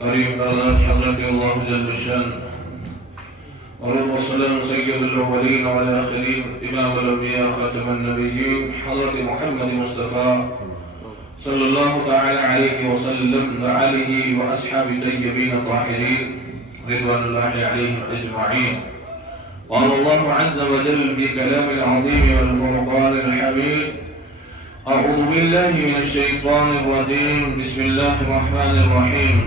قريب درجات حضرت الله جل الشان والسلام سيد الأولين والآخرين إمام الأنبياء خاتم النبيين حضرت محمد مصطفى صلى الله تعالى عليه وسلم وعليه وأصحاب الطيبين الطاهرين رضوان الله عليهم أجمعين. قال الله عز وجل في كلام العظيم والفرقان الحميد: أعوذ بالله من الشيطان الرجيم. بسم الله الرحمن الرحيم.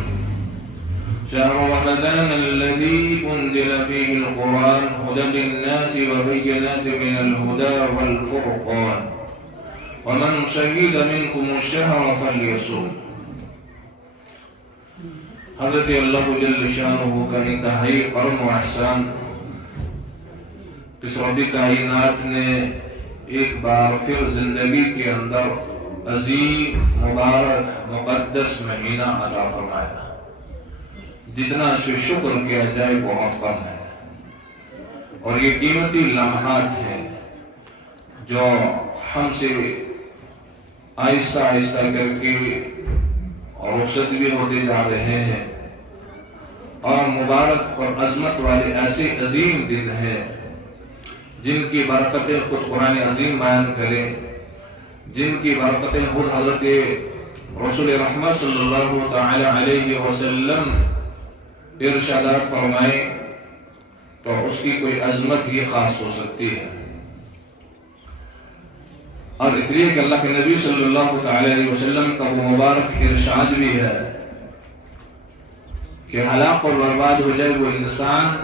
شهر رمضان الذي أنزل فيه القرآن هدى للناس وبينات من الهدى والفرقان ومن شهد منكم الشهر فليصوم. حضرت اللہ جل شانہ کا انتہائی کرم و احسان اس رب کائنات نے ایک بار پھر زندگی کے اندر عظیم مبارک مقدس مہینہ عطا فرمایا. جتنا اس پہ شکر کیا جائے بہت کم ہے، اور یہ قیمتی لمحات ہیں جو ہم سے آہستہ آہستہ کر کے رخصت بھی ہوتے جا رہے ہیں، اور مبارک اور عظمت والے ایسے عظیم دن ہیں جن کی برکتیں خود قرآن عظیم بیان کریں، جن کی برکتیں خود حضرت رسول رحمت صلی اللہ تعالی علیہ وسلم ارشادات فرمائیں تو اس کی کوئی عظمت ہی خاص ہو سکتی ہے. اور اس لیے کہ اللہ کے نبی صلی اللہ تعالی علیہ وسلم کا وہ مبارک ارشاد بھی ہے کہ ہلاک اور برباد ہو جائے وہ انسان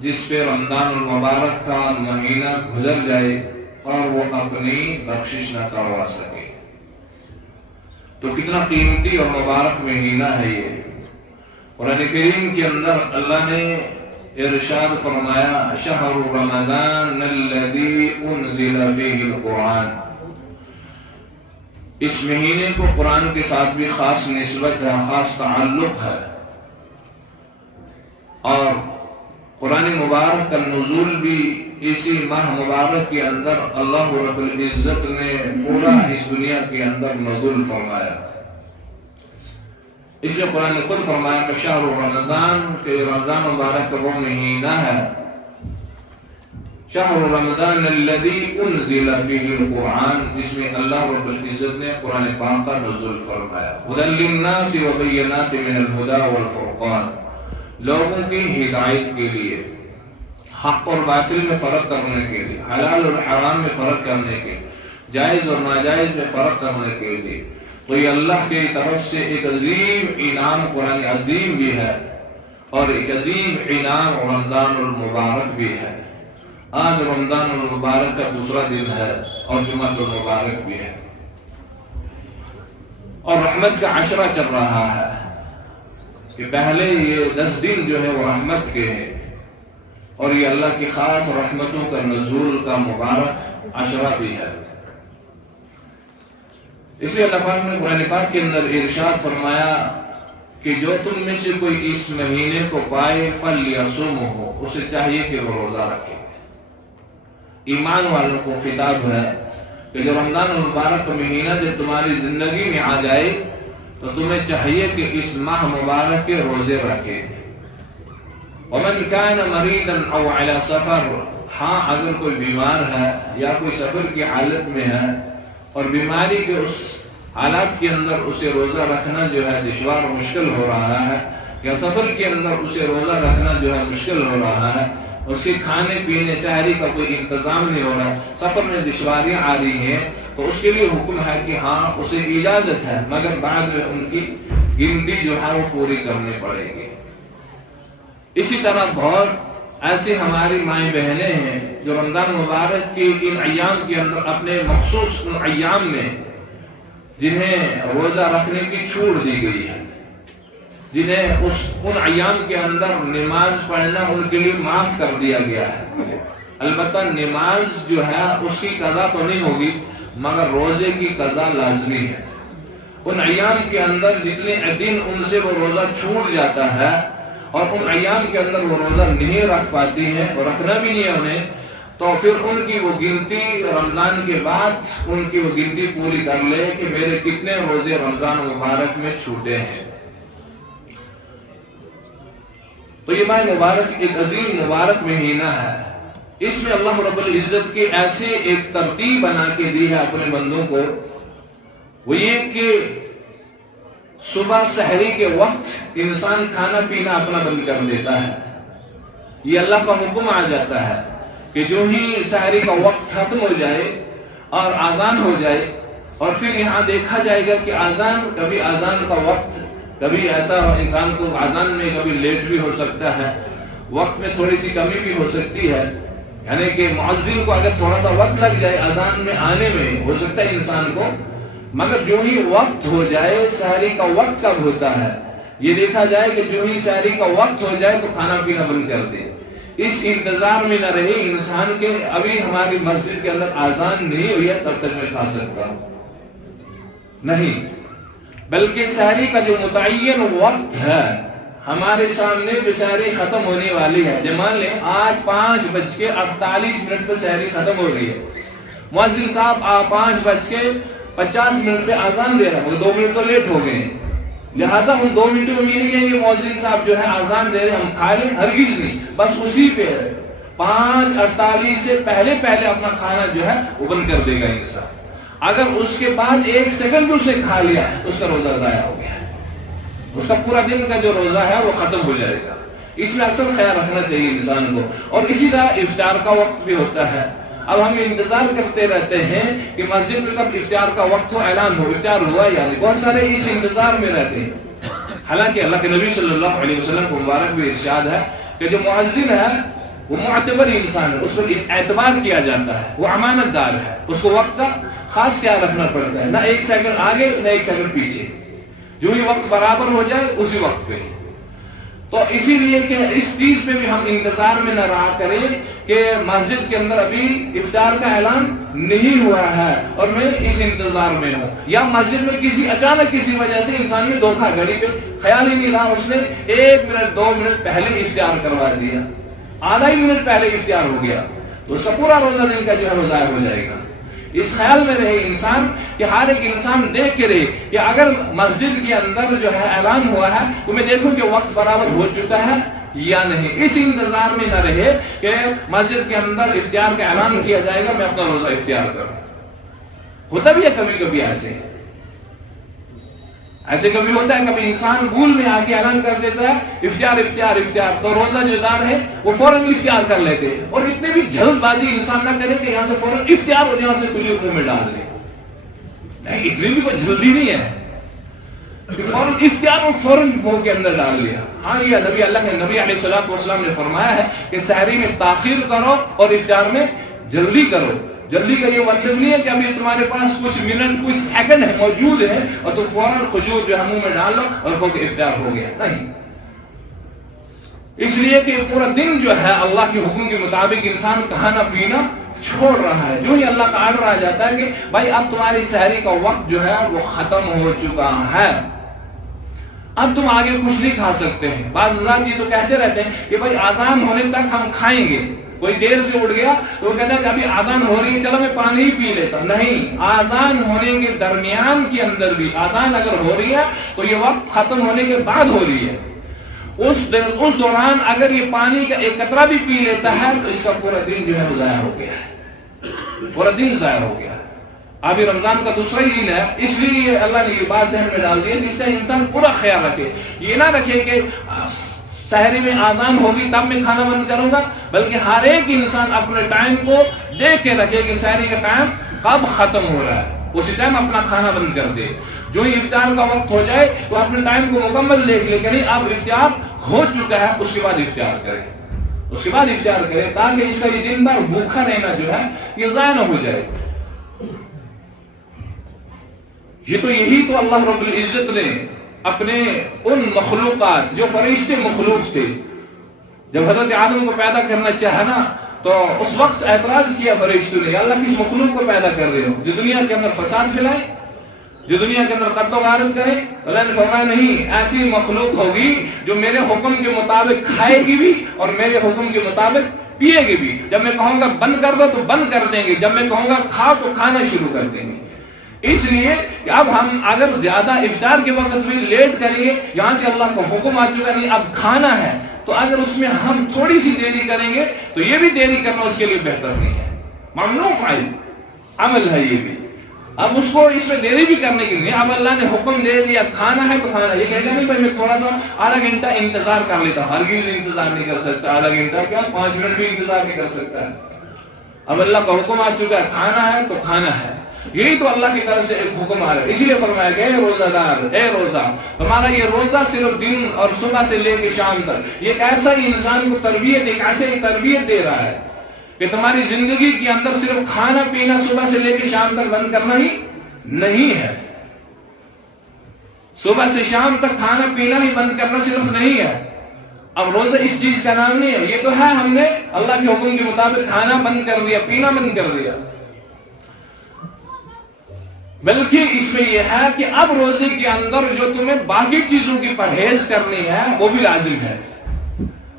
جس پہ رمضان المبارک کا مہینہ گزر جائے اور وہ اپنی بخشش نہ کروا سکے. تو کتنا قیمتی اور مبارک مہینہ ہے یہ. قرآن کریم کے اندر اللہ نے ارشاد فرمایا: شہر رمضان الذی انزل فیہ القرآن. اس مہینے کو قرآن کے ساتھ بھی خاص نسبت ہے، خاص تعلق ہے، اور قرآن مبارک کا نزول بھی اسی ماہ مبارک کے اندر اللہ رب العزت نے پورا اس دنیا کے اندر نزول فرمایا. اس لیے قرآن نے خود فرمایا کہ شہر رمضان، کہ رمضان مبارک کا وہ مہینہ ہے، شہر رمضان الذی انزل فیہ القرآن، جس میں اللہ رب العزت نے قرآن پاک کا نزول فرمایا. ھدی للناس وبینات من الھدی والفرقان، لوگوں کی ہدایت کے لیے، حق اور باطل میں فرق کرنے کے لیے، حلال اور حرام میں فرق کرنے کے لیے، جائز اور ناجائز میں فرق کرنے کے لیے. تو یہ اللہ کی طرف سے ایک عظیم انعام قرآن عظیم بھی ہے، اور ایک عظیم انعام رمضان المبارک بھی ہے. آج رمضان المبارک کا دوسرا دن ہے اور جمعہ المبارک بھی ہے، اور رحمت کا عشرہ چل رہا ہے کہ پہلے یہ 10 دن جو ہے وہ رحمت کے ہیں، اور یہ اللہ کی خاص رحمتوں کا نزول کا مبارک عشرہ بھی ہے. اس لیے اللہ پاک نے قرآن پاک کے اندر ارشاد فرمایا کہ جو تم میں سے کوئی اس مہینے کو پائے فَلْيَصُمْهُ، اسے چاہیے کہ وہ روزہ رکھے. ایمان والوں کو خطاب ہے کہ جو رمضان المبارک کا مہینہ جب تمہاری زندگی میں آ جائے تو تمہیں چاہیے کہ اس ماہ مبارک کے روزے رکھے. وَمَنْ كَانَ مَرِيضًا أَوْ عَلَى سَفَرٍ، ہاں اگر کوئی بیمار ہے یا کوئی سفر کی حالت میں ہے اور بیماری کے اس حالات کے اندر اسے روزہ رکھنا جو ہے دشوار مشکل ہو رہا ہے، یا سفر کے اندر اسے روزہ رکھنا جو ہے مشکل ہو رہا ہے، اس کے کھانے پینے سحری کا کوئی انتظام نہیں ہو رہا، سفر میں دشواریاں آ رہی ہیں، تو اس کے لیے حکم ہے کہ ہاں اسے اجازت ہے، مگر بعد میں ان کی گنتی جو ہے وہ پوری کرنی پڑے گی. اسی طرح بہت ایسی ہماری مائیں بہنیں ہیں جو رمضان مبارک کی ان ایام کے اندر اپنے مخصوص ان ایام میں جنہیں روزہ رکھنے کی چھوٹ دی گئی ہے، جنہیں ان ایام کے اندر نماز پڑھنا ان کے لیے معاف کر دیا گیا ہے. البتہ نماز جو ہے اس کی قضا تو نہیں ہوگی، مگر روزے کی قضا لازمی ہے. ان ایام کے اندر جتنے دن ان سے وہ روزہ چھوٹ جاتا ہے اور ان ایام کے اندر وہ روزہ نہیں رکھ پاتی ہیں اور رکھنا بھی نہیں ہے انہیں، تو پھر ان کی وہ گنتی رمضان کے بعد ان کی وہ گنتی پوری کر لے کہ میرے کتنے روزے رمضان مبارک میں چھوٹے ہیں. تو یہ ماہ مبارک ایک عظیم مبارک مہینہ ہے، اس میں اللہ رب العزت کے ایسے ایک ترتیب بنا کے دی ہے اپنے بندوں کو، وہ یہ کہ صبح سحری کے وقت انسان کھانا پینا اپنا بند کر دیتا ہے۔ یہ اللہ کا حکم آ جاتا ہے کہ جو ہی سحری کا وقت ختم ہو جائے اور آذان ہو جائے، اور پھر یہاں دیکھا جائے گا کہ کبھی آذان کا وقت، کبھی ایسا انسان کو آذان میں کبھی لیٹ بھی ہو سکتا ہے، وقت میں تھوڑی سی کمی بھی ہو سکتی ہے، یعنی کہ مؤذن کو اگر تھوڑا سا وقت لگ جائے آذان میں آنے میں، ہو سکتا ہے انسان کو، مگر جو ہی وقت ہو جائے، سحری کا وقت کب ہوتا ہے یہ دیکھا جائے کہ جو ہی سحری کا وقت ہو جائے تو کھانا پینا بند کر دے۔ اس انتظار میں نہ رہے انسان کے ابھی ہماری مسجد کے اندر آذان نہیں ہوئی ہے تب تک میں کھا سکتا ہوں، نہیں، بلکہ سحری کا جو متعین وقت ہے ہمارے سامنے، جو سحری ختم ہونے والی ہے، جب مان لیں آج 5:48 پہ سحری ختم ہو رہی ہے، مؤذن صاحب 5:50 پہ آذان دے رہا ہے، 2 منٹ تو لیٹ ہو گئے ہیں، لہٰذا ہم 2 منٹ میں امید نہیں ہے کہ مؤذن صاحب جو ہے آذان دے رہے ہیں ہم کھا لیں، ہرگز نہیں، بس اسی پہ 5:48 سے پہلے اپنا کھانا جو ہے وہ بند کر دے گا انسان۔ اگر اس کے بعد 1 سیکنڈ بھی اس نے کھا لیا تو اس کا روزہ ضائع ہو گیا، اس کا پورا دن کا جو روزہ ہے وہ ختم ہو جائے گا۔ اس میں اکثر خیال رکھنا چاہیے انسان کو۔ اور اسی طرح افطار کا وقت بھی ہوتا ہے، اب ہم انتظار کرتے رہتے ہیں کہ مسجد میں کب افطار کا وقت ہو، اعلان ہو، افطار ہوا یا نہیں، بہت سارے اس انتظار میں رہتے ہیں، حالانکہ اللہ کے نبی صلی اللہ علیہ وسلم کو مبارک بھی ارشاد ہے کہ جو مؤذن ہے وہ معتبر انسان ہے، اس پر اعتبار کیا جاتا ہے، وہ امانت دار ہے، اس کو وقت کا خاص خیال رکھنا پڑتا ہے، نہ 1 سیکنڈ آگے نہ 1 سیکنڈ پیچھے، جو ہی وقت برابر ہو جائے اسی وقت پہ۔ تو اسی لیے کہ اس چیز پہ بھی ہم انتظار میں نہ رہا کریں کہ مسجد کے اندر ابھی افطار کا اعلان نہیں ہوا ہے اور میں اس انتظار میں ہوں، یا مسجد میں اچانک کسی وجہ سے انسان میں دھوکہ گھڑی پہ خیال ہی نہیں رہا، اس نے 1 منٹ 2 منٹ پہلے افطار کروا دیا، آدھا ہی منٹ پہلے افطار ہو گیا، تو اس کا پورا روزہ دن کا جو ہے وہ ضائع ہو جائے گا۔ اس خیال میں رہے انسان کہ ہر ایک انسان دیکھ کے رہے کہ اگر مسجد کے اندر جو ہے اعلان ہوا ہے تو میں دیکھوں کہ وقت برابر ہو چکا ہے یا نہیں، اس انتظار میں نہ رہے کہ مسجد کے اندر افطار کا اعلان کیا جائے گا میں اپنا روزہ افطار کروں۔ ہوتا بھی ہے کبھی کبھی ایسے کبھی ہوتا ہے، کبھی انسان بھول میں آ کے اعلان کر دیتا ہے افطار، تو روزہ جو دار ہے وہ فوراً افطار کر لیتے ہیں، اور اتنی بھی جلد بازی انسان نہ کرے کہ یہاں سے فوراً افطار اور یہاں سے کچھ منہ میں ڈال لے، نہیں، اتنی بھی کوئی جلدی نہیں ہے کہ فوراً افطار اور فوراً منہ کے اندر ڈال لیا۔ ہاں، یہ اللہ کے نبی علیہ السلام نے فرمایا ہے کہ سحری میں تاخیر کرو اور افطار میں جلدی کرو۔ جلدی کا یہ مطلب نہیں ہے کہ ابھی تمہارے پاس کچھ منٹ کچھ سیکنڈ ہے موجود ہے اور تم فوراً کھجور جو منہ میں ڈال لو اور کہو کہ افطار ہو گیا، نہیں، اس لیے کہ پورا دن جو ہے اللہ کے حکم کے مطابق انسان کھانا پینا چھوڑ رہا ہے، جو ہی اللہ کا آرڈر آ جاتا ہے کہ بھائی اب تمہاری سحری کا وقت جو ہے وہ ختم ہو چکا ہے، اب تم آگے کچھ نہیں کھا سکتے ہیں۔ بعض حضرات یہ تو کہتے رہتے ہیں کہ بھائی آذان ہونے تک ہم کھائیں گے، کوئی دیر سے اٹھ گیا تو وہ کہتا ہے کہ ابھی آذان ہو رہی ہے، چلو میں پانی ہی پی لیتا، نہیں، آذان ہونے کے درمیان کے اندر بھی، آذان اگر ہو رہی ہے تو یہ وقت ختم ہونے کے بعد ہو رہی ہے، اس دوران اگر یہ پانی کا ایک قطرہ بھی پی لیتا ہے تو اس کا پورا دن جو ہے وہ ضائع ہو گیا ہے، پورا دن ضائع ہو گیا ہے۔ ابھی رمضان کا دوسرا ہی دن ہے، اس لیے اللہ نے یہ بات ذہن میں ڈال دی ہے، جس کا انسان پورا خیال رکھے، یہ نہ رکھے کہ سحری میں آذان ہوگی تب میں کھانا بند کروں گا، بلکہ ہر ایک انسان اپنے ٹائم کو دیکھ کے رکھے کہ سحری کا ٹائم کب ختم ہو رہا ہے، اسی ٹائم اپنا کھانا بند کر دے۔ جو ہی افطار کا وقت ہو جائے تو اپنے ٹائم کو مکمل دیکھ لے کہ نہیں اب افطار ہو چکا ہے، اس کے بعد افطار کرے، تاکہ اس کا یہ دن بھر بھوکا رہنا جو ہے یہ ضائع نہ ہو جائے۔ یہی تو اللہ رب العزت نے اپنے ان مخلوقات جو فرشتے مخلوق تھے، جب حضرت آدم کو پیدا کرنا چاہا نا تو اس وقت اعتراض کیا فرشتوں نے، اللہ کس مخلوق کو پیدا کر رہے ہو جو دنیا کے اندر فساد پھیلائے، جو دنیا کے اندر قتل و غارت کرے؟ اللہ نے فرمایا نہیں، ایسی مخلوق ہوگی جو میرے حکم کے مطابق کھائے گی بھی اور میرے حکم کے مطابق پیے گی بھی، جب میں کہوں گا بند کر دو تو بند کر دیں گے، جب میں کہوں گا کھاؤ تو کھانا شروع کر دیں گے۔ اس لیے کہ اب ہم اگر زیادہ افطار کے وقت بھی لیٹ کریں گے، یہاں سے اللہ کا حکم آ چکا نہیں اب کھانا ہے، تو اگر اس میں ہم تھوڑی سی دیری کریں گے تو یہ بھی دیری کرنا اس کے لیے بہتر نہیں ہے، ممنوع فعل عمل ہے یہ بھی۔ اب اس کو اس میں دیری بھی کرنے کی نہیں، اب اللہ نے حکم دے دیا کھانا ہے تو کھانا، یہ کہے گا نہیں بھائی میں تھوڑا سا آدھا گھنٹہ انتظار کر لیتا ہوں، ہرگز انتظار نہیں کر سکتا، آدھا گھنٹہ کیا 5 منٹ بھی انتظار نہیں کر سکتا ہے۔ اب اللہ کا حکم آ چکا ہے کھانا ہے تو کھانا ہے، یہی تو اللہ کی طرف سے ایک حکم آ رہا ہے۔ اسی لیے فرمایا کہ اے روزہ دار، اے روزہ، تمہارا یہ روزہ صرف دن اور صبح سے لے کے شام تک یہ ایک ایسا انسان کو تربیت، ایک ایسے تربیت دے رہا ہے کہ تمہاری زندگی کے اندر صرف کھانا پینا صبح سے لے کے شام تک بند کرنا ہی نہیں ہے، صبح سے شام تک کھانا پینا ہی بند کرنا صرف نہیں ہے۔ اب روزہ اس چیز کا نام نہیں ہے، یہ تو ہے ہم نے اللہ کے حکم کے مطابق کھانا بند کر دیا، پینا بند کر دیا، بلکہ اس میں یہ ہے کہ اب روزے کے اندر جو تمہیں باقی چیزوں کی پرہیز کرنی ہے وہ بھی لازم ہے۔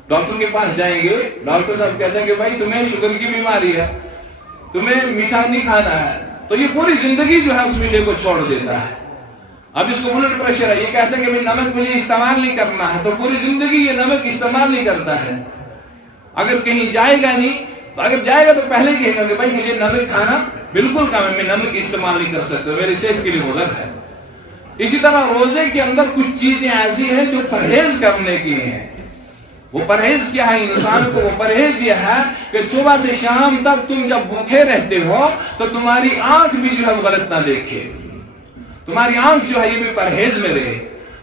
ڈاکٹر کے پاس جائیں گے، ڈاکٹر صاحب کہتے ہیں کہ بھائی تمہیں شوگر کی بیماری ہے، تمہیں میٹھا نہیں کھانا ہے، تو یہ پوری زندگی جو ہے اس میٹھے کو چھوڑ دیتا ہے۔ اب اس کو بلڈ پریشر ہے، یہ کہتا ہے کہ نمک مجھے استعمال نہیں کرنا ہے، تو پوری زندگی یہ نمک استعمال نہیں کرتا ہے۔ اگر کہیں جائے گا نہیں تو اگر جائے گا تو پہلے کہے گا کہ بھائی مجھے نمک کھانا بالکل کم ہے، میں نمک استعمال نہیں کر سکتا، میری صحت کے لیے مضر ہے۔ اسی طرح روزے کے اندر کچھ چیزیں ایسی ہیں جو پرہیز کرنے کی ہیں۔ وہ پرہیز کیا ہے انسان کو؟ وہ پرہیز یہ ہے کہ صبح سے شام تک تم جب بھوکے رہتے ہو تو تمہاری آنکھ بھی جو ہے غلط نہ دیکھے، تمہاری آنکھ جو ہے یہ بھی پرہیز میں رہے،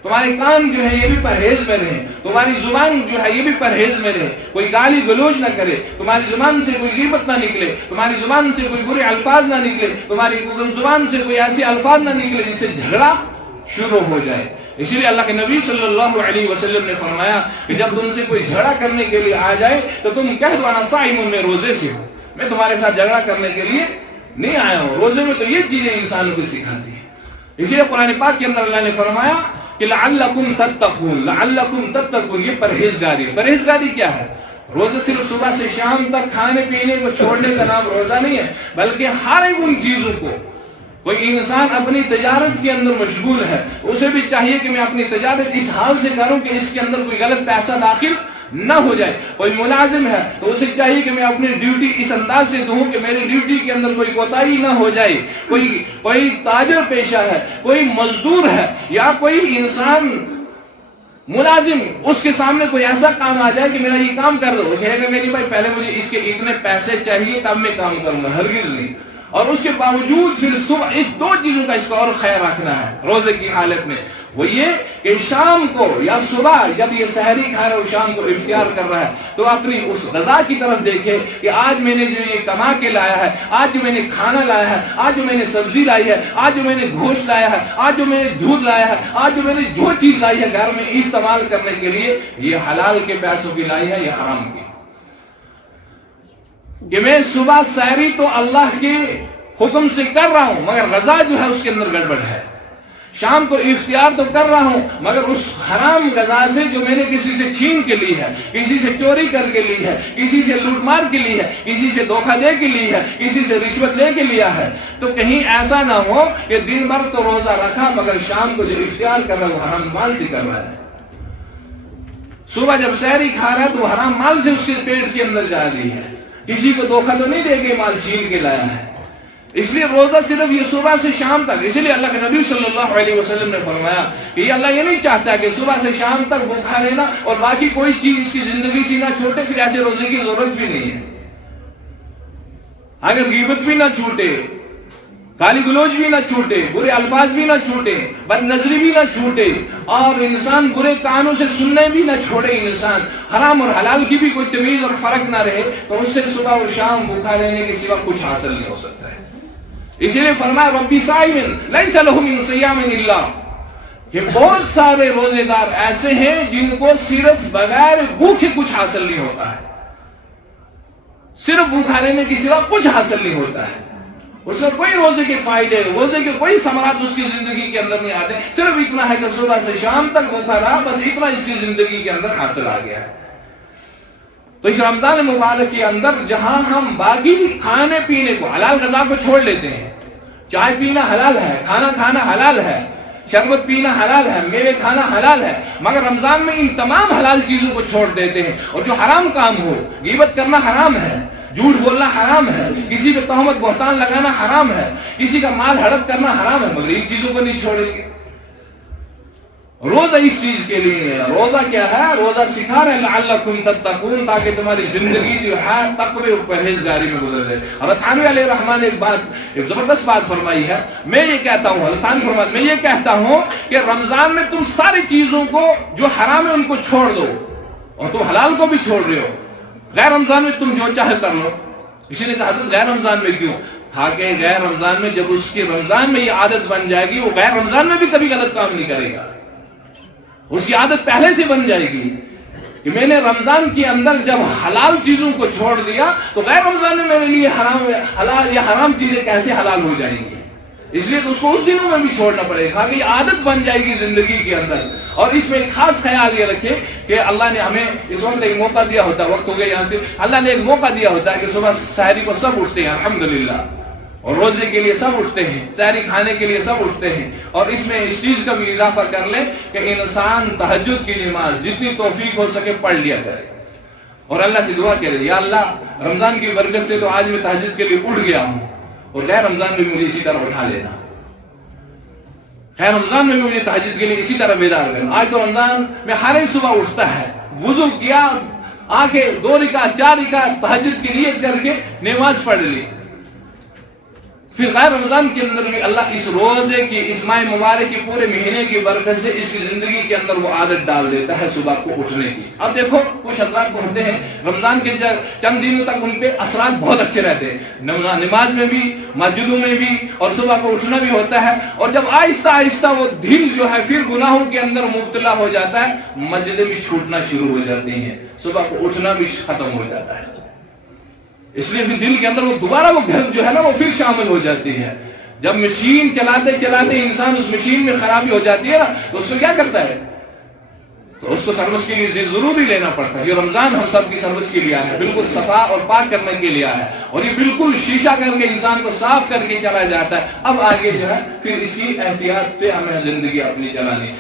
تمہارے کان جو ہے یہ بھی پرہیز میں رہے، تمہاری زبان جو ہے یہ بھی پرہیز میں رہے، کوئی گالی گلوچ نہ کرے، تمہاری زبان سے کوئی غیبت نہ نکلے، تمہاری زبان سے کوئی برے الفاظ نہ نکلے، تمہاری زبان سے کوئی ایسے الفاظ نہ نکلے جس سے جھگڑا شروع ہو جائے۔ اسی لیے اللہ کے نبی صلی اللہ علیہ وسلم نے فرمایا کہ جب تم سے کوئی جھگڑا کرنے کے لیے آ جائے تو تم کہہ دو انا صائم، میں روزے سے ہوں، میں تمہارے ساتھ جھگڑا کرنے کے لیے نہیں آیا ہوں۔ روزے میں تو یہ چیزیں انسانوں کو سکھاتی ہیں۔ اسی لیے قرآن پاک کے اندر اللہ نے فرمایا کہ لعلکم تتقون، لعلکم تتقون، یہ پرہیزگاری۔ پرہیزگاری کیا ہے؟ روزہ صرف صبح سے شام تک کھانے پینے کو چھوڑنے کا نام روزہ نہیں ہے، بلکہ ہر ایک ان چیزوں کو، کوئی انسان اپنی تجارت کے اندر مشغول ہے، اسے بھی چاہیے کہ میں اپنی تجارت اس حال سے کروں کہ اس کے اندر کوئی غلط پیسہ داخل نہ ہو جائے۔ کوئی ملازم ہے تو اسے چاہیے کہ میں اپنی ڈیوٹی اس انداز سے دوں کہ میری ڈیوٹی کے اندر کوئی کوتاہی نہ ہو جائے۔ کوئی تاجر پیشہ ہے، کوئی مزدور ہے یا کوئی انسان ملازم، اس کے سامنے کوئی ایسا کام آ جائے کہ میرا یہ کام کر دو، وہ کہے گا نہیں بھائی پہلے مجھے اس کے اتنے پیسے چاہیے تب میں کام کروں گا، ہرگز نہیں۔ اور اس کے باوجود پھر صبح اس دو چیزوں کا اس کا اور خیال رکھنا ہے روزے کی حالت میں، وہ یہ کہ شام کو یا صبح جب یہ سحری کھا رہا ہے، شام کو افطار کر رہا ہے، تو اپنی اس غذا کی طرف دیکھے کہ آج میں نے جو یہ کما کے لایا ہے، آج جو میں نے کھانا لایا ہے، آج جو میں نے سبزی لائی ہے، آج جو میں نے گوشت لایا ہے، آج جو میں نے دودھ لایا ہے، آج جو میں نے جو چیز لائی ہے گھر میں استعمال کرنے کے لیے، یہ حلال کے پیسوں کی لائی ہے یا حرام کی؟ کہ میں صبح سحری تو اللہ کے حکم سے کر رہا ہوں مگر غذا جو ہے اس کے اندر گڑبڑ ہے، شام کو افطار تو کر رہا ہوں مگر اس حرام غذا سے جو میں نے کسی سے چھین کے لی ہے، کسی سے چوری کر کے لی ہے، کسی سے لوٹ مار کے لی ہے، کسی سے دھوکہ دے کے لی ہے، کسی سے رشوت لے کے لیا ہے، تو کہیں ایسا نہ ہو کہ دن بھر تو روزہ رکھا مگر شام کو جو افطار کر رہا ہے وہ حرام مال سے کر رہا ہے، صبح جب سحری کھا رہا ہے تو حرام مال سے اس کے پیٹ کے اندر جا رہی ہے، کسی کو دھوکہ تو نہیں دے کے مال چھین کے لایا ہے۔ اس لیے روزہ صرف یہ صبح سے شام تک، اسی لیے اللہ کے نبی صلی اللہ علیہ وسلم نے فرمایا کہ یہ اللہ یہ نہیں چاہتا کہ صبح سے شام تک بھوکا رہنا اور باقی کوئی چیز اس کی زندگی سے نہ چھوٹے، پھر ایسے روزے کی ضرورت بھی نہیں ہے۔ اگر غیبت بھی نہ چھوٹے، گالی گلوچ بھی نہ چھوٹے، برے الفاظ بھی نہ چھوٹے، بد نظری بھی نہ چھوٹے، اور انسان برے کانوں سے سننے بھی نہ چھوڑے، انسان حرام اور حلال کی بھی کوئی تمیز اور فرق نہ رہے، تو اس سے صبح اور شام بھوکا رہنے کے سوا کچھ حاصل نہیں ہو سکتا ہے۔ اسی لیے فرمایا ربی صائم لیس لہ من صیام الا، کہ بہت سارے روزے دار ایسے ہیں جن کو صرف بغیر بھوکے کچھ حاصل نہیں ہوتا ہے، صرف بھوکا رہنے کے سوا کچھ حاصل نہیں ہوتا ہے، اس میں کوئی روزے کے فائدے، روزے کے کوئی ثمرات اس کی زندگی کے اندر نہیں آتے، صرف اتنا ہے کہ صبح سے شام تک بھوکا رہا، بس اتنا اس کی زندگی کے اندر حاصل آ گیا ہے۔ تو اس رمضان مبارک کے اندر جہاں ہم باقی کھانے پینے کو، حلال غذا کو چھوڑ لیتے ہیں، چائے پینا حلال ہے، کھانا کھانا حلال ہے، شربت پینا حلال ہے، میوے کھانا حلال ہے، مگر رمضان میں ان تمام حلال چیزوں کو چھوڑ دیتے ہیں، اور جو حرام کام ہو، غیبت کرنا حرام ہے، جھوٹ بولنا حرام ہے، کسی پہ تہمت بہتان لگانا حرام ہے، کسی کا مال ہڑپ کرنا حرام ہے، مگر ان چیزوں کو نہیں چھوڑیں گے۔ روزہ اس چیز کے لیے ہے، روزہ کیا ہے؟ روزہ سکھا رہے لعلکم تتقون، تاکہ تمہاری زندگی جو ہے تقوی و پرہیزگاری میں گزر جائے۔ حضرت تھانوی علیہ الرحمٰن نے ایک زبردست بات فرمائی ہے، میں یہ کہتا ہوں، حضرت تھانوی فرماتے میں یہ کہتا ہوں کہ رمضان میں تم ساری چیزوں کو جو حرام ہے ان کو چھوڑ دو، اور تم حلال کو بھی چھوڑ رہے ہو، غیر رمضان میں تم جو چاہے کر لو۔ کسی نے کہا حضرت غیر رمضان میں کیوں؟ کہا کہ غیر رمضان میں جب اس کی رمضان میں یہ عادت بن جائے گی، وہ غیر رمضان میں بھی کبھی غلط کام نہیں کرے گا، اس کی عادت پہلے سے بن جائے گی کہ میں نے رمضان کے اندر جب حلال چیزوں کو چھوڑ دیا تو غیر رمضان میں میرے لیے حلال یا حرام چیزیں کیسے حلال ہو جائیں گی، اس لیے تو اس کو اس دنوں میں بھی چھوڑنا پڑے گا کہ یہ عادت بن جائے گی زندگی کے اندر۔ اور اس میں ایک خاص خیال یہ رکھے کہ اللہ نے ہمیں اس وقت ایک موقع دیا ہوتا ہے، وقت ہو گیا یہاں سے، اللہ نے ایک موقع دیا ہوتا ہے کہ صبح سحری کو سب اٹھتے ہیں الحمدللہ، اور روزے کے لیے سب اٹھتے ہیں، سحری کھانے کے لیے سب اٹھتے ہیں، اور اس میں اس چیز کا بھی اضافہ کر لیں کہ انسان تہجد کی نماز جتنی توفیق ہو سکے پڑھ لیا کرے، اور اللہ سے دعا کرے یا اللہ رمضان کی برکت سے تو آج میں تہجد کے لیے اٹھ گیا ہوں، اور غیر رمضان میں مجھے اسی طرح اٹھا لینا، غیر رمضان میں مجھے تہجد کے لیے اسی طرح بیدار کرنا۔ آج تو رمضان میں ہر ایک صبح اٹھتا ہے، وضو کیا، آنکھیں 2 رکعت 4 رکعت تہجد کی نیت کر کے نماز پڑھ لی، پھر غیر رمضان کے اندر بھی اللہ اس روزے کی، اس ماہ مبارک کی پورے مہینے کی برکت سے اس کی زندگی کے اندر وہ عادت ڈال دیتا ہے صبح کو اٹھنے کی۔ اب دیکھو کچھ حضرات کو ہوتے ہیں رمضان کے چند دنوں تک ان پہ اثرات بہت اچھے رہتے ہیں، نماز میں بھی، مسجدوں میں بھی، اور صبح کو اٹھنا بھی ہوتا ہے، اور جب آہستہ آہستہ وہ دل جو ہے پھر گناہوں کے اندر مبتلا ہو جاتا ہے، مسجدیں بھی چھوٹنا شروع ہو جاتی ہیں، صبح کو اٹھنا بھی ختم ہو جاتا ہے، اس لیے پھر دل کے اندر وہ دوبارہ وہ گھر جو ہے نا وہ پھر شامل ہو جاتی ہے۔ جب مشین چلاتے چلاتے انسان اس مشین میں خرابی ہو جاتی ہے نا تو اس کو کیا کرتا ہے؟ تو اس کو سروس کے لیے ضروری لینا پڑتا ہے۔ یہ رمضان ہم سب کی سروس کے لیے ہے، بالکل صفا اور پاک کرنے کے لیے ہے، اور یہ بالکل شیشہ کر کے انسان کو صاف کر کے چلا جاتا ہے۔ اب آگے جو ہے پھر اس کی احتیاط سے ہمیں زندگی اپنی چلانی۔